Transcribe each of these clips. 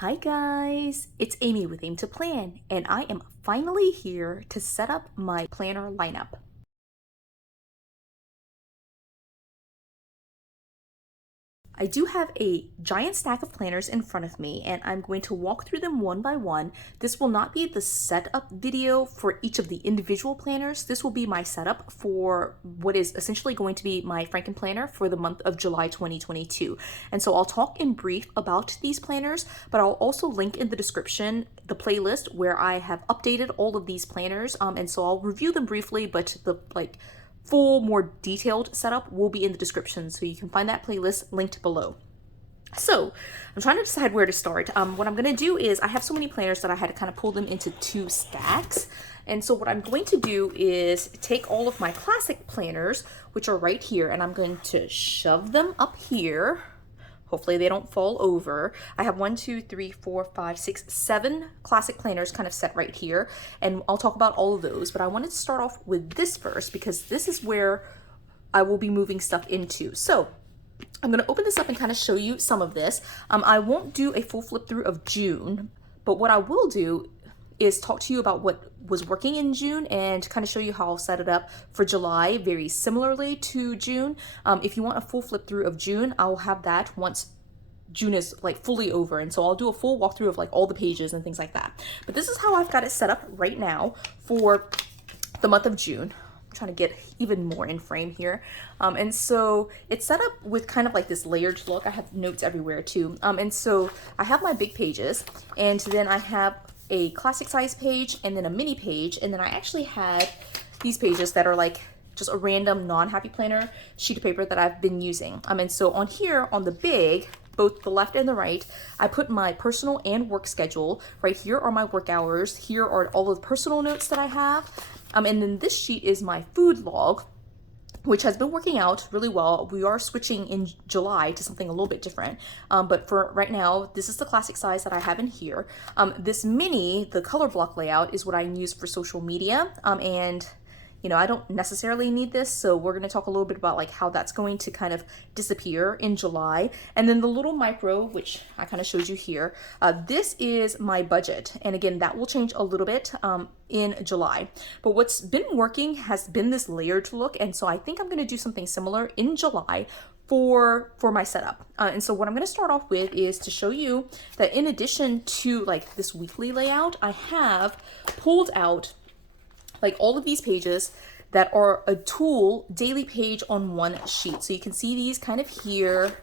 Hi guys, it's Amy with Aim to Plan, and I am finally here to set up my planner lineup. I do have a giant stack of planners in front of me, and I'm going to walk through them one by one. This will not be the setup video for each of the individual planners. This will be my setup for what is essentially going to be my Franken planner for the month of July 2022. And so I'll talk in brief about these planners, but I'll also link in the description the playlist where I have updated all of these planners. And so I'll review them briefly, but the full, more detailed setup will be in the description, so you can find that playlist linked below. So I'm trying to decide where to start. What I'm going to do is I have so many planners that I had to kind of pull them into two stacks. And so what I'm going to do is take all of my classic planners, which are right here, and I'm going to shove them up here. Hopefully they don't fall over. I have 1, 2, 3, 4, 5, 6, 7 classic planners kind of set right here, and I'll talk about all of those, but I wanted to start off with this first because this is where I will be moving stuff into. So I'm going to open this up and kind of show you some of this. I won't do a full flip through of June, but what I will do is talk to you about what was working in June and kind of show you how I'll set it up for July very similarly to June. If you want a full flip through of June, I'll have that once June is like fully over, and so I'll do a full walkthrough of like all the pages and things like that. But this is how I've got it set up right now for the month of June. I'm trying to get even more in frame here. And so it's set up with kind of like this layered look. I have notes everywhere too. And so I have my big pages, and then I have a classic size page and then a mini page, and then I actually had these pages that are like just a random non-happy planner sheet of paper that I've been using. And so on here on the big, both the left and the right, I put my personal and work schedule. Right here are my work hours. Here are all of the personal notes that I have. And then this sheet is my food log, which has been working out really well. We are switching in July to something a little bit different. But for right now, this is the classic size that I have in here. This mini, the color block layout, is what I use for social media. And you know, I don't necessarily need this, so we're going to talk a little bit about like how that's going to kind of disappear in July. And then the little micro, which I kind of showed you here, this is my budget. And again, that will change a little bit in July. But what's been working has been this layered look, and so I think I'm going to do something similar in July for my setup. And so what I'm going to start off with is to show you that in addition to like this weekly layout, I have pulled out like all of these pages that are a tool daily page on one sheet. So you can see these kind of here.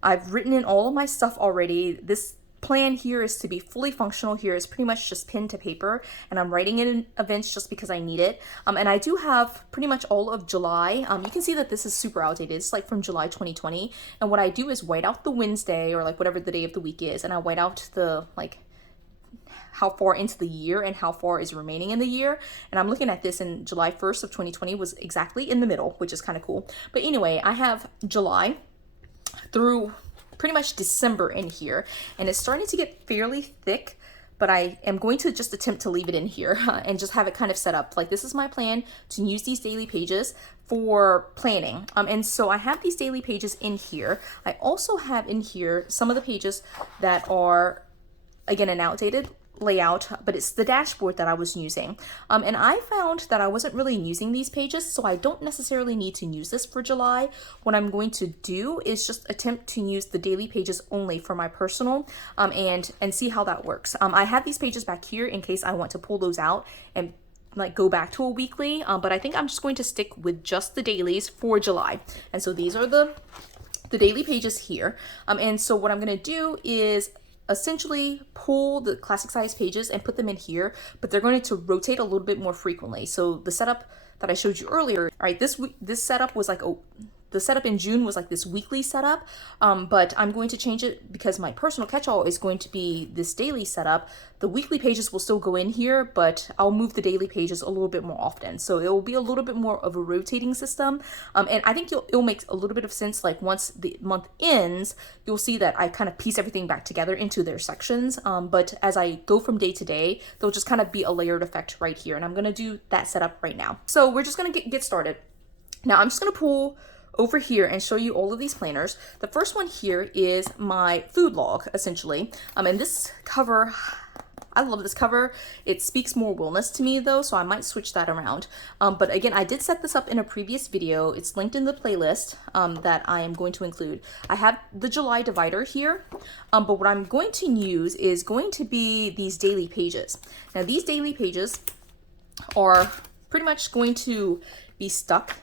I've written in all of my stuff already. This plan here is to be fully functional. Here is pretty much just pen to paper, and I'm writing it in events just because I need it. And I do have pretty much all of July. You can see that this is super outdated. It's like from July 2020. And what I do is white out the Wednesday or like whatever the day of the week is, and I white out the like how far into the year and how far is remaining in the year. And I'm looking at this, in July 1st of 2020 was exactly in the middle, which is kind of cool. But anyway, I have July through pretty much December in here, and it's starting to get fairly thick, but I am going to just attempt to leave it in here and just have it kind of set up. Like, this is my plan to use these daily pages for planning. And so I have these daily pages in here. I also have in here some of the pages that are, again, an outdated layout, but it's the dashboard that I was using. And I found that I wasn't really using these pages, so I don't necessarily need to use this for July. What I'm going to do is just attempt to use the daily pages only for my personal, and see how that works. I have these pages back here in case I want to pull those out and like go back to a weekly, but I think I'm just going to stick with just the dailies for July. And so these are the daily pages here. And so what I'm going to do is essentially pull the classic size pages and put them in here, but they're going to rotate a little bit more frequently. So the setup that I showed you earlier, all right, this setup was like, the setup in June was like this weekly setup, but I'm going to change it because my personal catch-all is going to be this daily setup. The weekly pages will still go in here, but I'll move the daily pages a little bit more often. So it will be a little bit more of a rotating system. And I think it'll make a little bit of sense. Like once the month ends, you'll see that I kind of piece everything back together into their sections. But as I go from day to day, there'll just kind of be a layered effect right here. And I'm going to do that setup right now. So we're just going to get started. Now I'm just going to pull over here and show you all of these planners. The first one here is my food log, essentially. And this cover, I love this cover. It speaks more wellness to me though, so I might switch that around. But again, I did set this up in a previous video. It's linked in the playlist that I am going to include. I have the July divider here, but what I'm going to use is going to be these daily pages. Now these daily pages are pretty much going to be stuck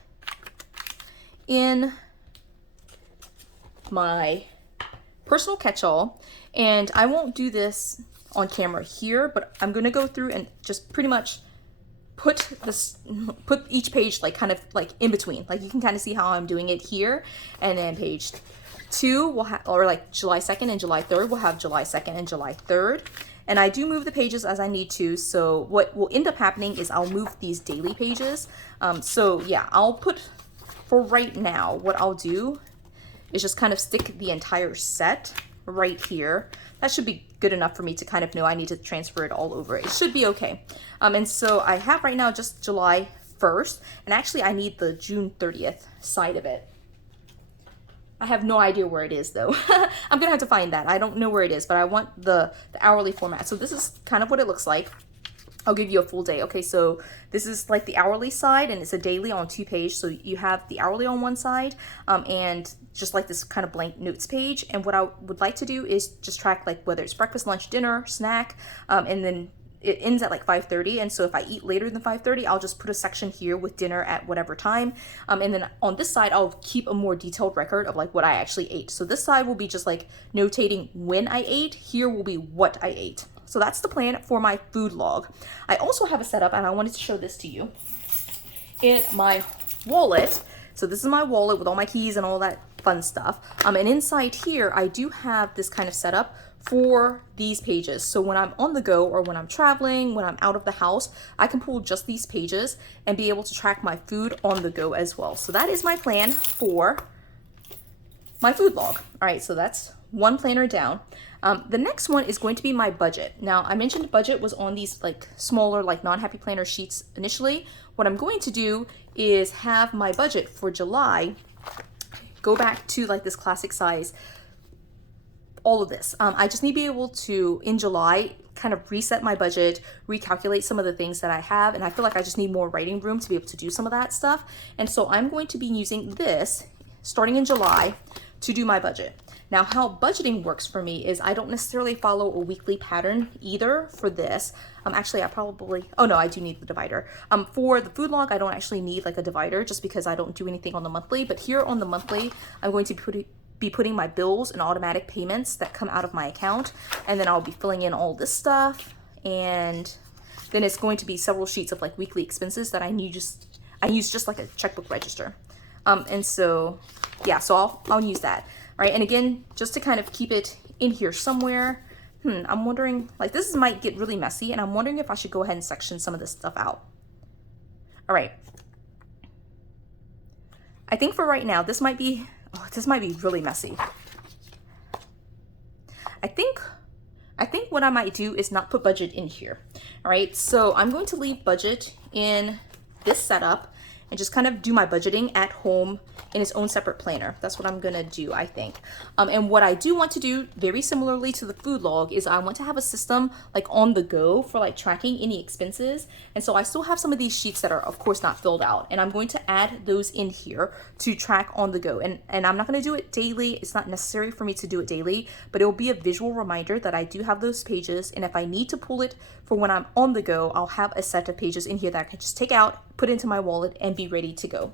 in my personal catch-all, and I won't do this on camera here, but I'm going to go through and just pretty much put each page like kind of like in between. Like you can kind of see how I'm doing it here, and then page 2 will have, or like July 2nd and July 3rd will have July 2nd and July 3rd. And I do move the pages as I need to, so what will end up happening is I'll move these daily pages. So yeah, I'll put, for right now, what I'll do is just kind of stick the entire set right here. That should be good enough for me to kind of know I need to transfer it all over. It should be okay. And so I have right now just July 1st, and actually I need the June 30th side of it. I have no idea where it is though. I'm gonna have to find that. I don't know where it is, but I want the hourly format. So this is kind of what it looks like. I'll give you a full day. Okay, so this is like the hourly side, and it's a daily on 2 pages. So you have the hourly on one side, and just like this kind of blank notes page. And what I would like to do is just track like whether it's breakfast, lunch, dinner, snack, and then it ends at like 5:30, and so if I eat later than 5:30, I'll just put a section here with dinner at whatever time, and then on this side I'll keep a more detailed record of like what I actually ate. So this side will be just like notating when I ate. Here will be what I ate. So that's the plan for my food log. I also have a setup, and I wanted to show this to you, in my wallet. So this is my wallet with all my keys and all that fun stuff, and inside here I do have this kind of setup for these pages. So when I'm on the go, or when I'm traveling, when I'm out of the house, I can pull just these pages and be able to track my food on the go as well. So that is my plan for my food log. All right, so that's one planner down. The next one is going to be my budget. Now I mentioned budget was on these like smaller like non-happy planner sheets initially. What I'm going to do is have my budget for July go back to like this classic size, all of this. I just need to be able to, in July, kind of reset my budget, recalculate some of the things that I have, and I feel like I just need more writing room to be able to do some of that stuff. And so I'm going to be using this starting in July to do my budget. Now how budgeting works for me is I don't necessarily follow a weekly pattern either for this. Actually I probably, oh no, I do need the divider. For the food log, I don't actually need like a divider just because I don't do anything on the monthly, but here on the monthly, I'm going to be putting my bills and automatic payments that come out of my account, and then I'll be filling in all this stuff, and then it's going to be several sheets of like weekly expenses that I use just like a checkbook register. And so yeah, so I'll use that. All right, and again, just to kind of keep it in here somewhere, I'm wondering, like this might get really messy, and I'm wondering if I should go ahead and section some of this stuff out. All right, I think for right now, this might be really messy. I think what I might do is not put budget in here. All right, so I'm going to leave budget in this setup and just kind of do my budgeting at home in its own separate planner. That's what I'm gonna do, I think. And what I do want to do, very similarly to the food log, is I want to have a system like on the go for like tracking any expenses. And so I still have some of these sheets that are of course not filled out, and I'm going to add those in here to track on the go. And I'm not gonna do it daily. It's not necessary for me to do it daily, but it will be a visual reminder that I do have those pages. And if I need to pull it for when I'm on the go, I'll have a set of pages in here that I can just take out, put into my wallet, and be ready to go.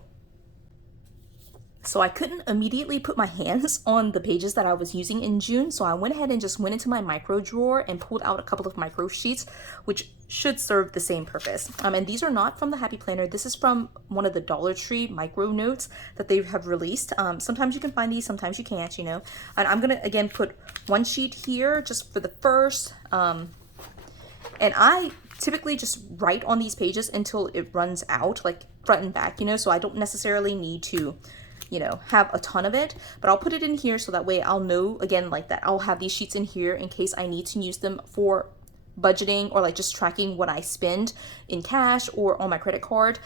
So I couldn't immediately put my hands on the pages that I was using in June, so I went ahead and just went into my micro drawer and pulled out a couple of micro sheets, which should serve the same purpose. And these are not from the Happy Planner. This is from one of the Dollar Tree micro notes that they have released. Sometimes you can find these, sometimes you can't, you know. And I'm gonna again put one sheet here just for the first, and I typically just write on these pages until it runs out, like front and back, you know, so I don't necessarily need to, you know, have a ton of it, but I'll put it in here so that way I'll know, again, like that I'll have these sheets in here in case I need to use them for budgeting or like just tracking what I spend in cash or on my credit card.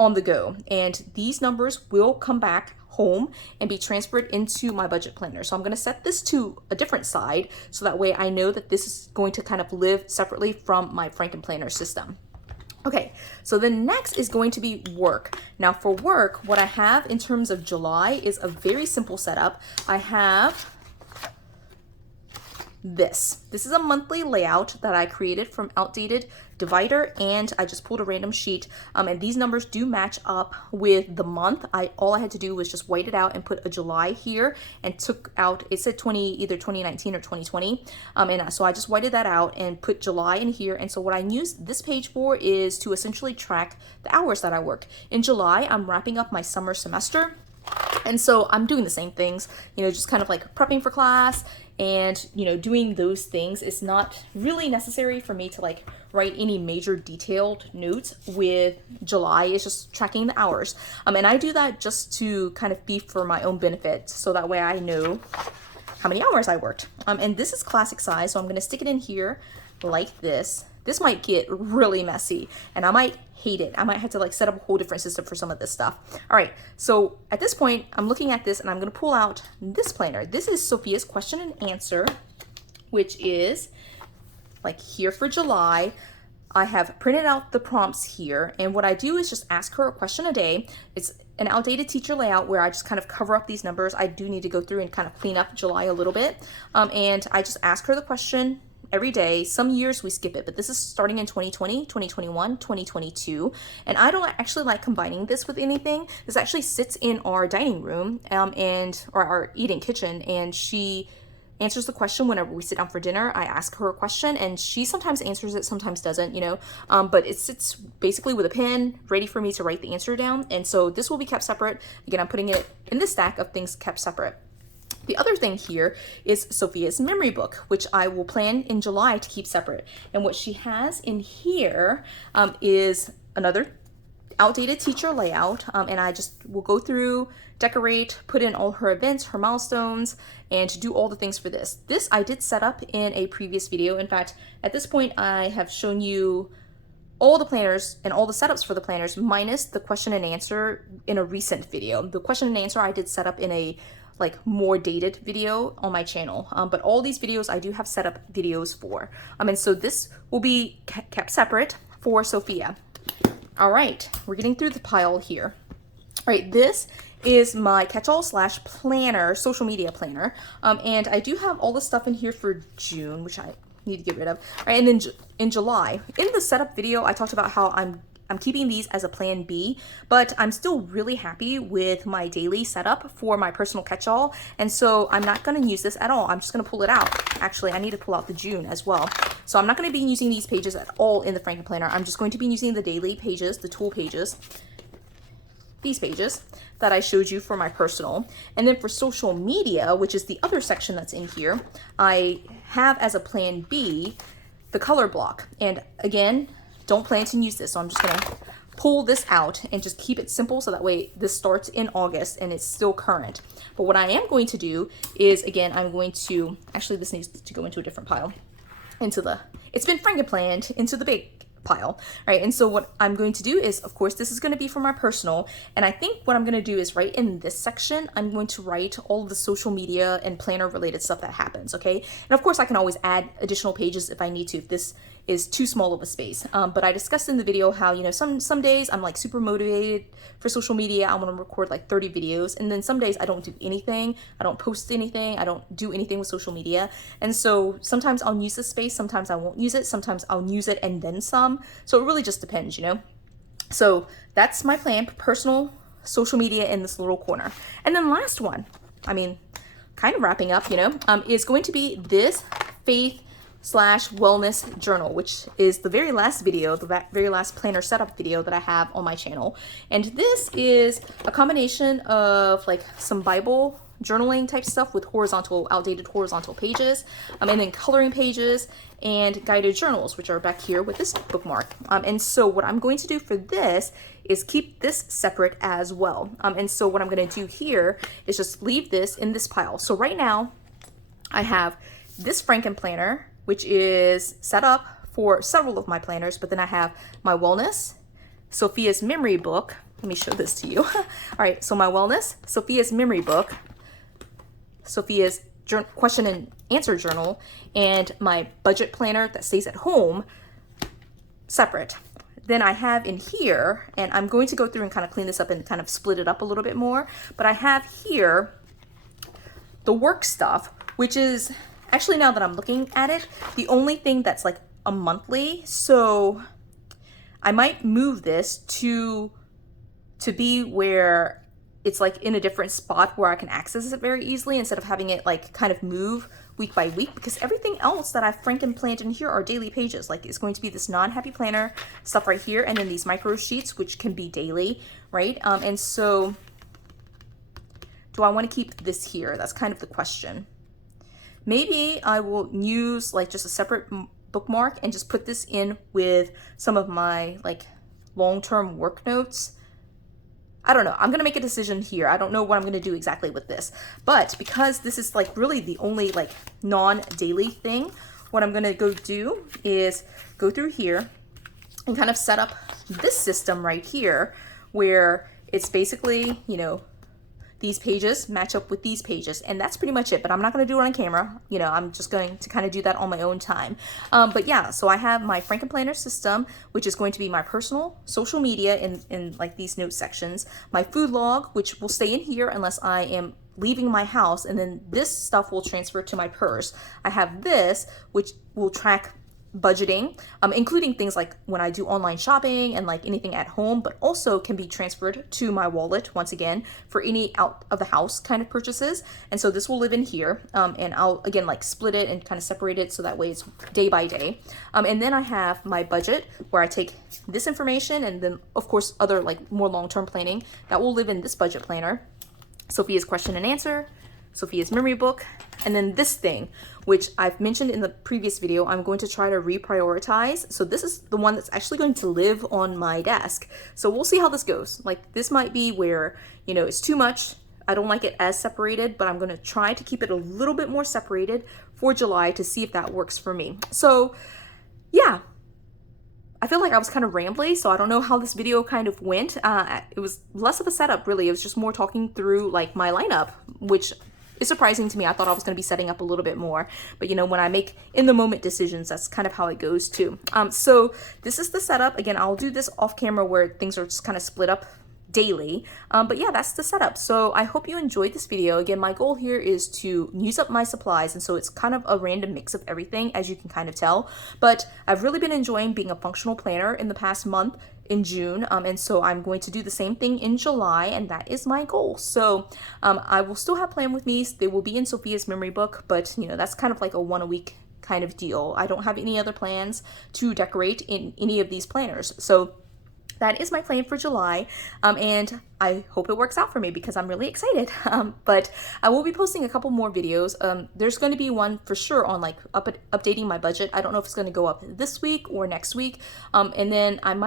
on the go. And these numbers will come back home and be transferred into my budget planner. So I'm going to set this to a different side so that way I know that this is going to kind of live separately from my Franken planner system. Okay, so the next is going to be work. Now for work, what I have in terms of July is a very simple setup. I have this. This is a monthly layout that I created from Outdated Divider, and I just pulled a random sheet, and these numbers do match up with the month. All I had to do was just white it out and put a July here and took out, it said either 2019 or 2020, and so I just whited that out and put July in here. And so what I use this page for is to essentially track the hours that I work. In July, I'm wrapping up my summer semester. And so I'm doing the same things, just kind of like prepping for class and, doing those things. It's not really necessary for me to like write any major detailed notes with July. It's just tracking the hours. And I do that just to kind of be for my own benefit. So that way I know how many hours I worked. And this is classic size. So I'm going to stick it in here like this. This might get really messy and I might hate it. I might have to like set up a whole different system for some of this stuff. All right, so at this point, I'm looking at this and I'm gonna pull out this planner. This is Sophia's question and answer, which is like here for July. I have printed out the prompts here, and what I do is just ask her a question a day. It's an outdated teacher layout where I just kind of cover up these numbers. I do need to go through and kind of clean up July a little bit, and I just ask her the question every day. Some years we skip it, but this is starting in 2020, 2021, 2022. And I don't actually like combining this with anything. This actually sits in our dining room or our eating kitchen, and she answers the question whenever we sit down for dinner. I ask her a question and she sometimes answers it, sometimes doesn't, but it sits basically with a pen ready for me to write the answer down. And so this will be kept separate. Again, I'm putting it in this stack of things kept separate. The other thing here is Sophia's memory book, which I will plan in July to keep separate. And what she has in here is another outdated teacher layout, and I just will go through, decorate, put in all her events, her milestones, and do all the things for this. This I did set up in a previous video. In fact, at this point, I have shown you all the planners and all the setups for the planners minus the question and answer in a recent video. The question and answer I did set up in a more dated video on my channel, but all these videos I do have set up videos for, and so this will be kept separate for Sophia. All right, we're getting through the pile here. All right, this is my catch-all / planner, social media planner, and I do have all the stuff in here for June, which I need to get rid of. All right, and then in July, in the setup video, I talked about how I'm keeping these as a plan B, but I'm still really happy with my daily setup for my personal catch-all, and so I'm not going to use this at all. I'm just going to pull it out. Actually, I need to pull out the June as well. So I'm not going to be using these pages at all in the Franken planner. I'm just going to be using the daily pages, the tool pages, these pages that I showed you for my personal. And then for social media, which is the other section that's in here, I have as a plan B the color block. And again, don't plan to use this, so I'm just gonna pull this out and just keep it simple so that way this starts in August and it's still current. But what I am going to do is, again, I'm going to, actually this needs to go into a different pile, it's been Franken planned into the big pile, right? And so what I'm going to do is, of course, this is going to be for my personal, and I think what I'm going to do is right in this section, I'm going to write all of the social media and planner related stuff that happens, okay? And of course, I can always add additional pages if I need to, if this is too small of a space. But I discussed in the video how, some days I'm like super motivated for social media. I want to record like 30 videos. And then some days I don't do anything. I don't post anything. I don't do anything with social media. And so sometimes I'll use this space. Sometimes I won't use it. Sometimes I'll use it and then some. So it really just depends, So that's my plan, personal, social media in this little corner. And then last one, kind of wrapping up, is going to be this faith / wellness journal, which is the very last video, the very last planner setup video that I have on my channel. And this is a combination of like some Bible journaling type stuff with outdated horizontal pages, and then coloring pages and guided journals, which are back here with this bookmark. And so what I'm going to do for this is keep this separate as well. And so what I'm going to do here is just leave this in this pile. So right now I have this Franken planner, which is set up for several of my planners, but then I have my wellness, Sophia's memory book, let me show this to you. All right, so my wellness, Sophia's memory book, Sophia's question and answer journal, and my budget planner that stays at home separate. Then I have in here, and I'm going to go through and kind of clean this up and kind of split it up a little bit more, but I have here the work stuff, which is actually, now that I'm looking at it, the only thing that's like a monthly. So I might move this to be where it's like in a different spot where I can access it very easily instead of having it like kind of move week by week, because everything else that I've franken-planned in here are daily pages. Like it's going to be this non-happy planner stuff right here, and then these micro sheets, which can be daily, right? And so do I want to keep this here? That's kind of the question. Maybe I will use like just a separate bookmark and just put this in with some of my like long-term work notes. I don't know. I'm going to make a decision here. I don't know what I'm going to do exactly with this. But because this is like really the only like non-daily thing, what I'm going to go do is go through here and kind of set up this system right here where it's basically, you know, these pages match up with these pages, and that's pretty much it. But I'm not going to do it on camera. You know, I'm just going to kind of do that on my own time. But yeah, so I have my Franken Planner system, which is going to be my personal social media in like these note sections, my food log, which will stay in here unless I am leaving my house, and then this stuff will transfer to my purse. I have this, which will track budgeting, including things like when I do online shopping and like anything at home, but also can be transferred to my wallet once again for any out of the house kind of purchases. And so this will live in here, and I'll again like split it and kind of separate it so that way it's day by day. And then I have my budget where I take this information, and then of course other like more long-term planning that will live in this budget planner, Sophia's question and answer, Sophia's memory book, and then this thing, which I've mentioned in the previous video, I'm going to try to reprioritize. So this is the one that's actually going to live on my desk. So we'll see how this goes. Like this might be where, you know, it's too much. I don't like it as separated, but I'm going to try to keep it a little bit more separated for July to see if that works for me. So yeah, I feel like I was kind of rambly, so I don't know how this video kind of went. It was less of a setup, really. It was just more talking through like my lineup, which is surprising to me. I thought I was going to be setting up a little bit more, but you know, when I make in the moment decisions, that's kind of how it goes too. So this is the setup. Again, I'll do this off camera where things are just kind of split up daily, but yeah, that's the setup. So I hope you enjoyed this video. Again, my goal here is to use up my supplies, and so it's kind of a random mix of everything, as you can kind of tell, but I've really been enjoying being a functional planner in the past month in June, and so I'm going to do the same thing in July, and that is my goal. So I will still have Plan With Me's. They will be in Sophia's memory book, but you know, that's kind of like a one a week kind of deal. I don't have any other plans to decorate in any of these planners. So that is my plan for July, and I hope it works out for me because I'm really excited. But I will be posting a couple more videos. There's going to be one for sure on like updating my budget. I don't know if it's going to go up this week or next week, and then I'm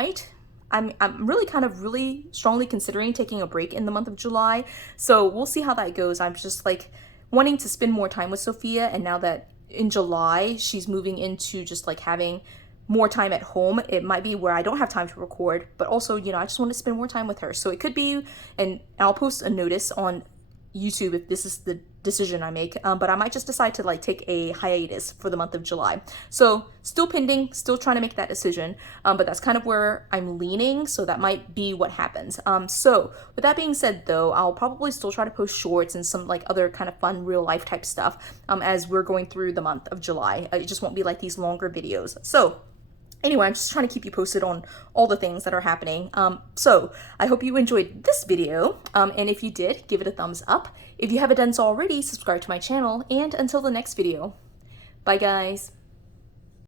really kind of really strongly considering taking a break in the month of July. So we'll see how that goes. I'm just like wanting to spend more time with Sophia, and now that in July she's moving into just like having more time at home, it might be where I don't have time to record, but also, you know, I just want to spend more time with her. So it could be, and I'll post a notice on YouTube if this is the decision I make, but I might just decide to like take a hiatus for the month of July. So still pending, still trying to make that decision, but that's kind of where I'm leaning, so that might be what happens. So with that being said though, I'll probably still try to post shorts and some like other kind of fun real life type stuff as we're going through the month of July. It just won't be like these longer videos. So anyway, I'm just trying to keep you posted on all the things that are happening. So I hope you enjoyed this video. And if you did, give it a thumbs up. If you haven't done so already, subscribe to my channel. And until the next video, bye guys.